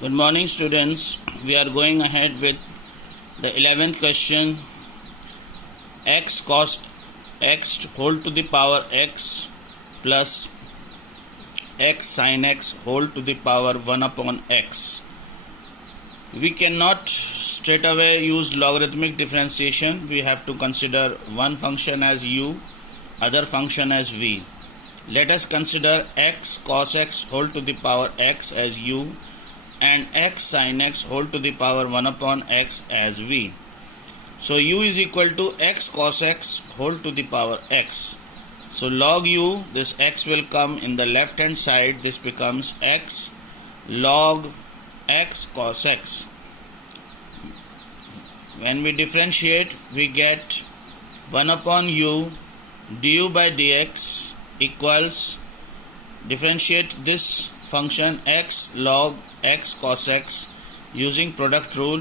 Good morning, students. We are going ahead with the 11th question. X cos x whole to the power x plus x sin x whole to the power 1 upon x. We cannot straight away use logarithmic differentiation. We have to consider one function as u, other function as v. Let us consider x cos x whole to the power x as u and x sin x whole to the power 1 upon x as v. So u is equal to x cos x whole to the power x. So log u, this x will come in the left hand side. This becomes x log x cos x. When we differentiate, we get 1 upon u du by dx equals, differentiate this function x log x cos x using product rule.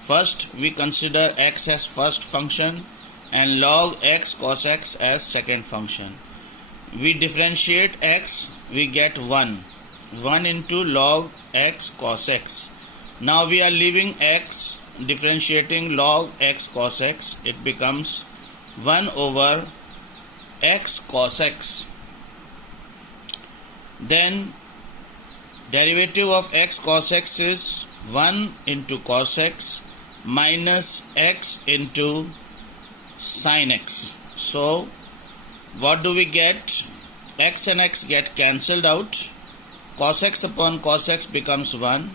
First we consider x as first function and log x cos x as second function. We differentiate x, we get 1 into log x cos x. Now we are leaving x, differentiating log x cos x. It becomes 1 over x cos x. Then derivative of x cos x is 1 into cos x minus x into sin x. So what do we get? X and x get cancelled out. Cos x upon cos x becomes 1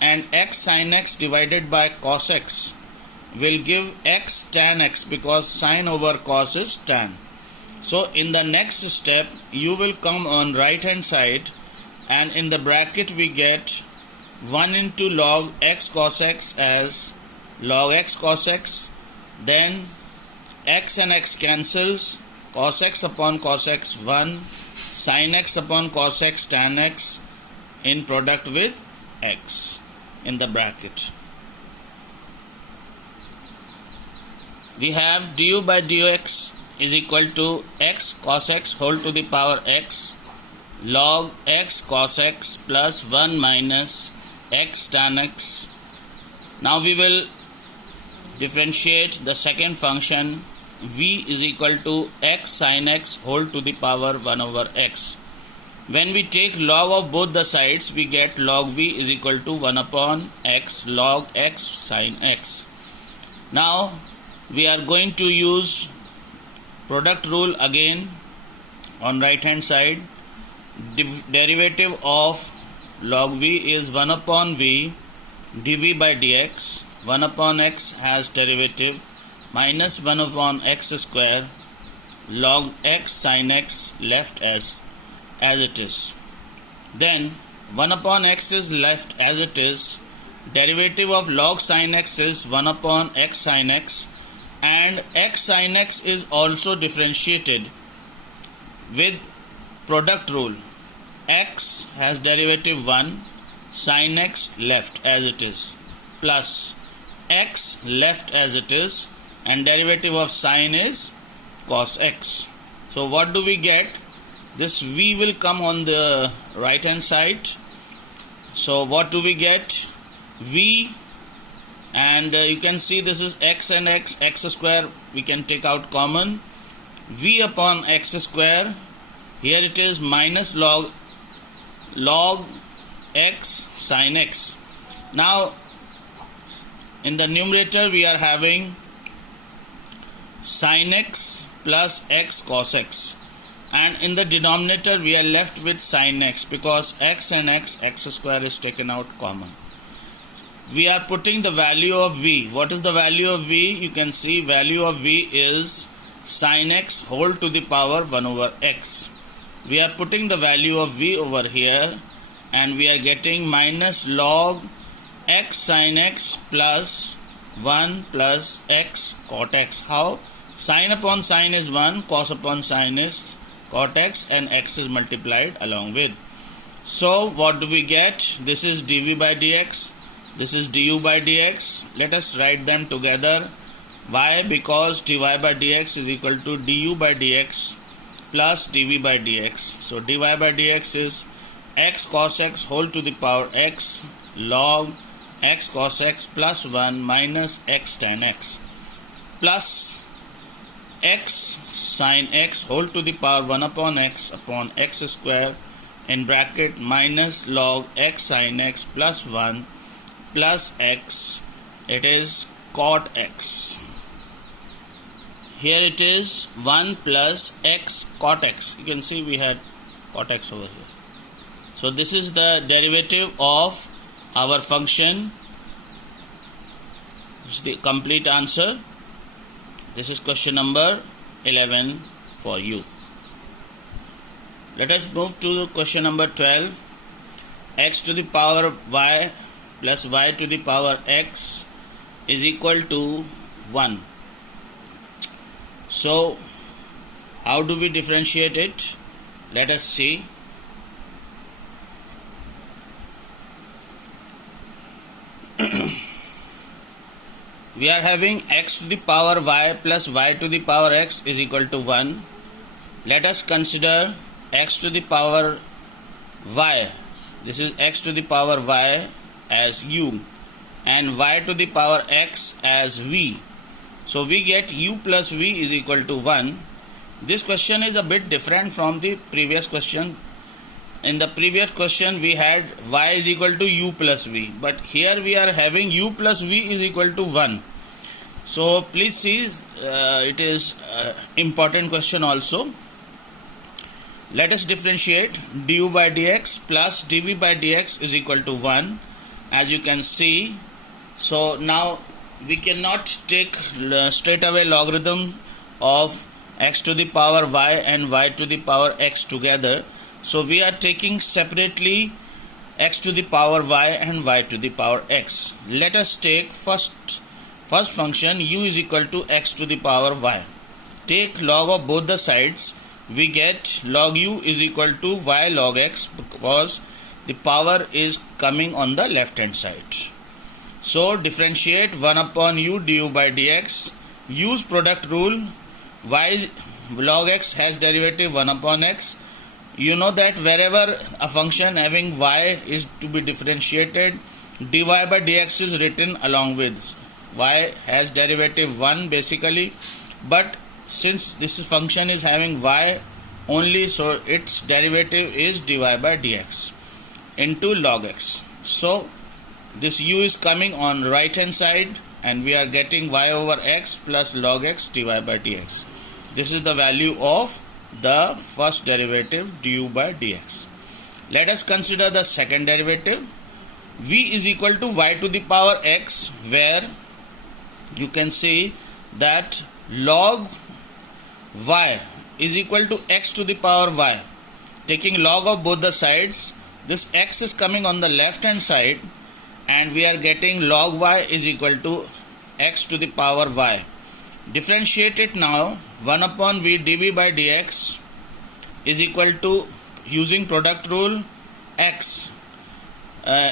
and x sin x divided by cos x will give x tan x, because sin over cos is tan. So in the next step you will come on right hand side and in the bracket we get 1 into log x cos x as log x cos x. Then x and x cancels, cos x upon cos x 1, sin x upon cos x tan x in product with x in the bracket. We have du by dx is equal to x cos x whole to the power x log x cos x plus 1 minus x tan x. Now we will differentiate the second function. V is equal to x sin x whole to the power 1 over x. When we take log of both the sides, we get log v is equal to 1 upon x log x sin x. Now we are going to use product rule again on right hand side. Derivative of log v is 1 upon v dv by dx. 1 upon x has derivative minus 1 upon x square log x sin x left as it is. Then 1 upon x is left as it is. Derivative of log sin x is 1 upon x sin x, and x sin x is also differentiated with product rule. X has derivative 1, sin x left as it is, plus x left as it is, and derivative of sin is cos x. So what do we get? This v will come on the right hand side. So what do we get? V, and you can see this is x and x square we can take out common. V upon x square, here it is minus log x sin x. Now in the numerator we are having sin x plus x cos x, and in the denominator we are left with sin x, because x and x square is taken out common. We are putting the value of v. What is the value of v? You can see value of v is sin x whole to the power 1 over x. We are putting the value of v over here and we are getting minus log x sin x plus 1 plus x cot x. How? Sin upon sin is 1, cos upon sin is cot x, and x is multiplied along with. So what do we get? This is dv by dx. This is du by dx. Let us write them together. Why? Because dy by dx is equal to du by dx plus dv by dx. So dy by dx is x cos x whole to the power x log x cos x plus 1 minus x tan x plus x sin x whole to the power 1 upon x square in bracket minus log x sin x plus 1 plus x, it is cot x. Here it is 1 plus x cot x. You can see we had cot x over here. So this is the derivative of our function. This is the complete answer. This is question number 11 for you. Let us move to question number 12. X to the power y plus y to the power x is equal to 1. So, how do we differentiate it? Let us see. We are having x to the power y plus y to the power x is equal to 1. Let us consider x to the power y. This is x to the power y as u and y to the power x as v. So we get u plus v is equal to 1. This question is a bit different from the previous question. In the previous question we had y is equal to u plus v, but here we are having u plus v is equal to 1. So please see, it is important question also. Let us differentiate du by dx plus dv by dx is equal to 1, as you can see. So now we cannot take straight away logarithm of x to the power y and y to the power x together. So we are taking separately x to the power y and y to the power x. Let us take first function u is equal to x to the power y. Take log of both the sides. We get log u is equal to y log x because the power is coming on the left hand side. So differentiate 1 upon u du by dx. Use product rule. Y log x has derivative 1 upon x. You know that wherever a function having y is to be differentiated, dy by dx is written along with. Y has derivative 1 basically, but since this function is having y only, so its derivative is dy by dx into log x. So this u is coming on right hand side and we are getting y over x plus log x dy by dx. This is the value of the first derivative du by dx. Let us consider the second derivative. V is equal to y to the power x, where you can see that log y is equal to x to the power y. Taking log of both the sides, this x is coming on the left hand side and we are getting log y is equal to x to the power y. Differentiate it now. 1 upon v dv by dx is equal to, using product rule, x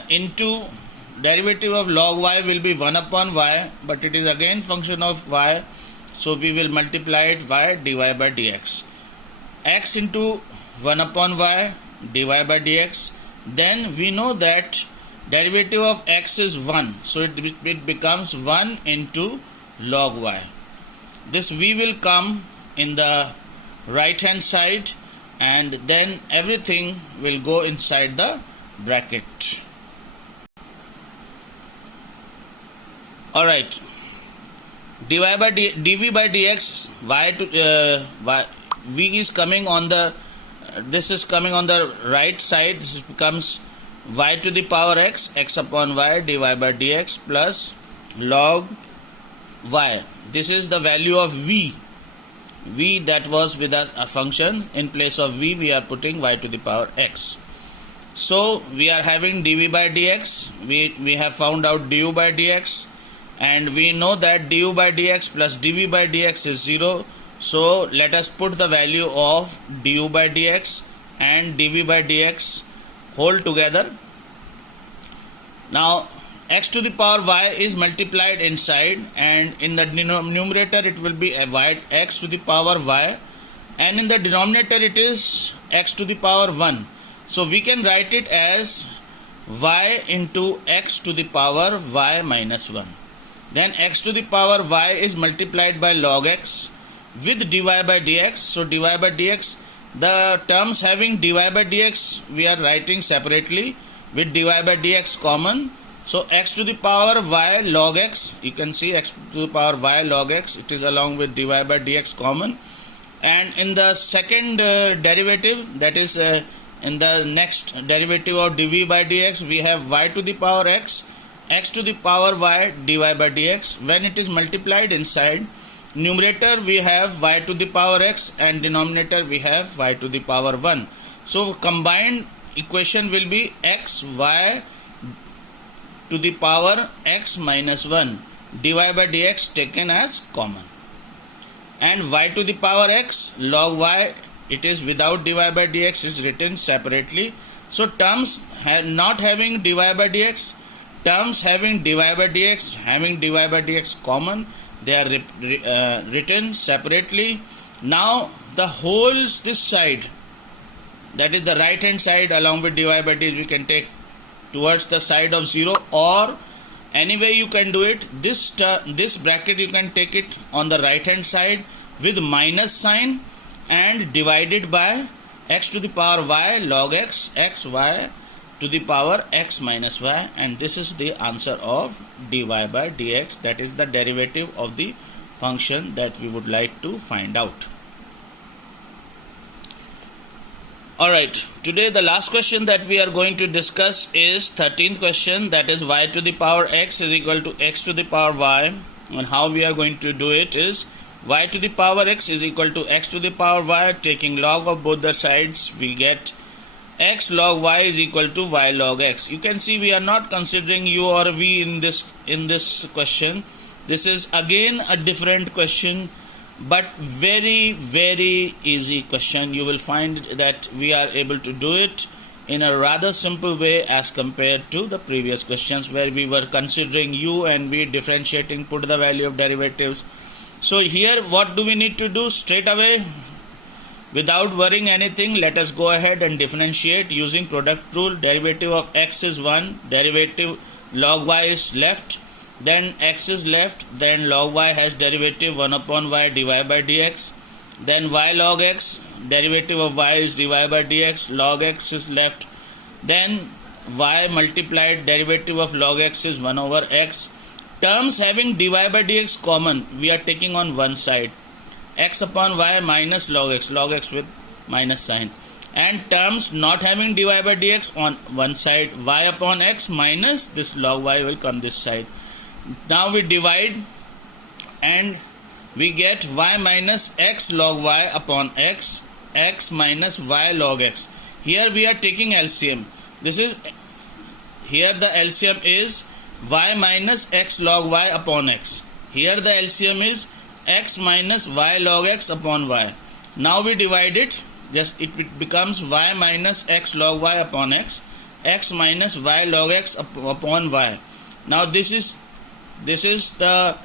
into derivative of log y will be 1 upon y, but it is again function of y, so we will multiply it by dy by dx. X into 1 upon y dy by dx. Then we know that derivative of x is 1, so it becomes 1 into log y. This v will come in the right hand side and then everything will go inside the bracket. Alright, dv by dx, y to v is coming on the, this is coming on the right side. This becomes y to the power x upon y dy by dx plus log y. This is the value of v that was with a function. In place of v we are putting y to the power x. So we are having dv by dx. We have found out du by dx, and we know that du by dx plus dv by dx is 0. So let us put the value of du by dx and dv by dx whole together. Now x to the power y is multiplied inside, and in the numerator it will be x to the power y, and in the denominator it is x to the power 1. So we can write it as y into x to the power y minus 1. Then x to the power y is multiplied by log x with dy by dx. So dy by dx, the terms having dy by dx we are writing separately with dy by dx common. So x to the power y log x, you can see x to the power y log x, it is along with dy by dx common. And in the second derivative, that is in the next derivative of dv by dx, we have y to the power x to the power y dy by dx. When it is multiplied inside numerator, we have y to the power x, and denominator we have y to the power 1. So combined equation will be x y to the power x minus 1 dy by dx taken as common, and y to the power x log y, it is without dy by dx, is written separately. So terms not having dy by dx, terms having dy by dx common, they are written separately. Now the whole this side, that is the right hand side, along with dy by dx, we can take towards the side of 0, or any way you can do it. This bracket you can take it on the right hand side with minus sign and divided by x to the power y log x, x y to the power x minus y, and this is the answer of dy by dx, that is the derivative of the function that we would like to find out. Alright, today the last question that we are going to discuss is 13th question, that is y to the power x is equal to x to the power y. And how we are going to do it is y to the power x is equal to x to the power y, taking log of both the sides, we get x log y is equal to y log x. You can see we are not considering u or v in this question. This is again a different question, but very easy question. You will find that we are able to do it in a rather simple way as compared to the previous questions where we were considering u and v, differentiating, put the value of derivatives. So here what do we need to do? Straight away, without worrying anything, let us go ahead and differentiate using product rule. Derivative of x is 1, derivative log y is left, then x is left, then log y has derivative 1 upon y dy by dx, then y log x, derivative of y is dy by dx, log x is left, then y multiplied derivative of log x is 1 over x. Terms having dy by dx common, we are taking on one side, x upon y minus log x with minus sign, and terms not having dy by dx on one side, y upon x minus this log y will come this side. Now we divide and we get y minus x log y upon x, x minus y log x. Here we are taking LCM. This is, here the LCM is y minus x log y upon x. Here the LCM is x minus y log x upon y. Now we divide it, just it becomes y minus x log y upon x, x minus y log x upon y. Now this is the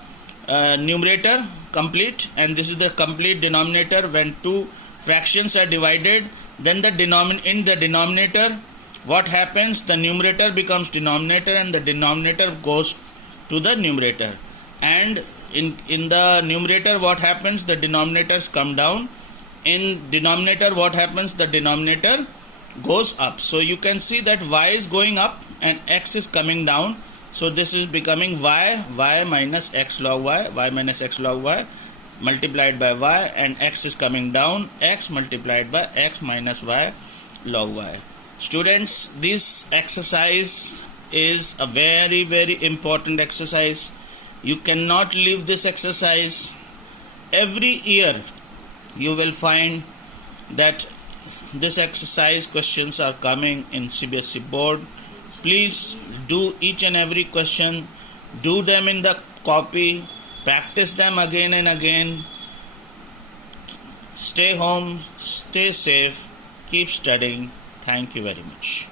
numerator complete, and this is the complete denominator. When two fractions are divided, then in the denominator what happens? The numerator becomes denominator and the denominator goes to the numerator, and in the numerator what happens? The denominators come down. In denominator what happens? The denominator goes up. So you can see that y is going up and x is coming down. So this is becoming y minus x log y minus x log y multiplied by y, and x is coming down, x multiplied by x minus y log y. Students, this exercise is a very important exercise. You cannot leave this exercise. Every year you will find that this exercise questions are coming in CBSE board. Please do each and every question, do them in the copy, practice them again and again. Stay home, stay safe, keep studying. Thank you very much.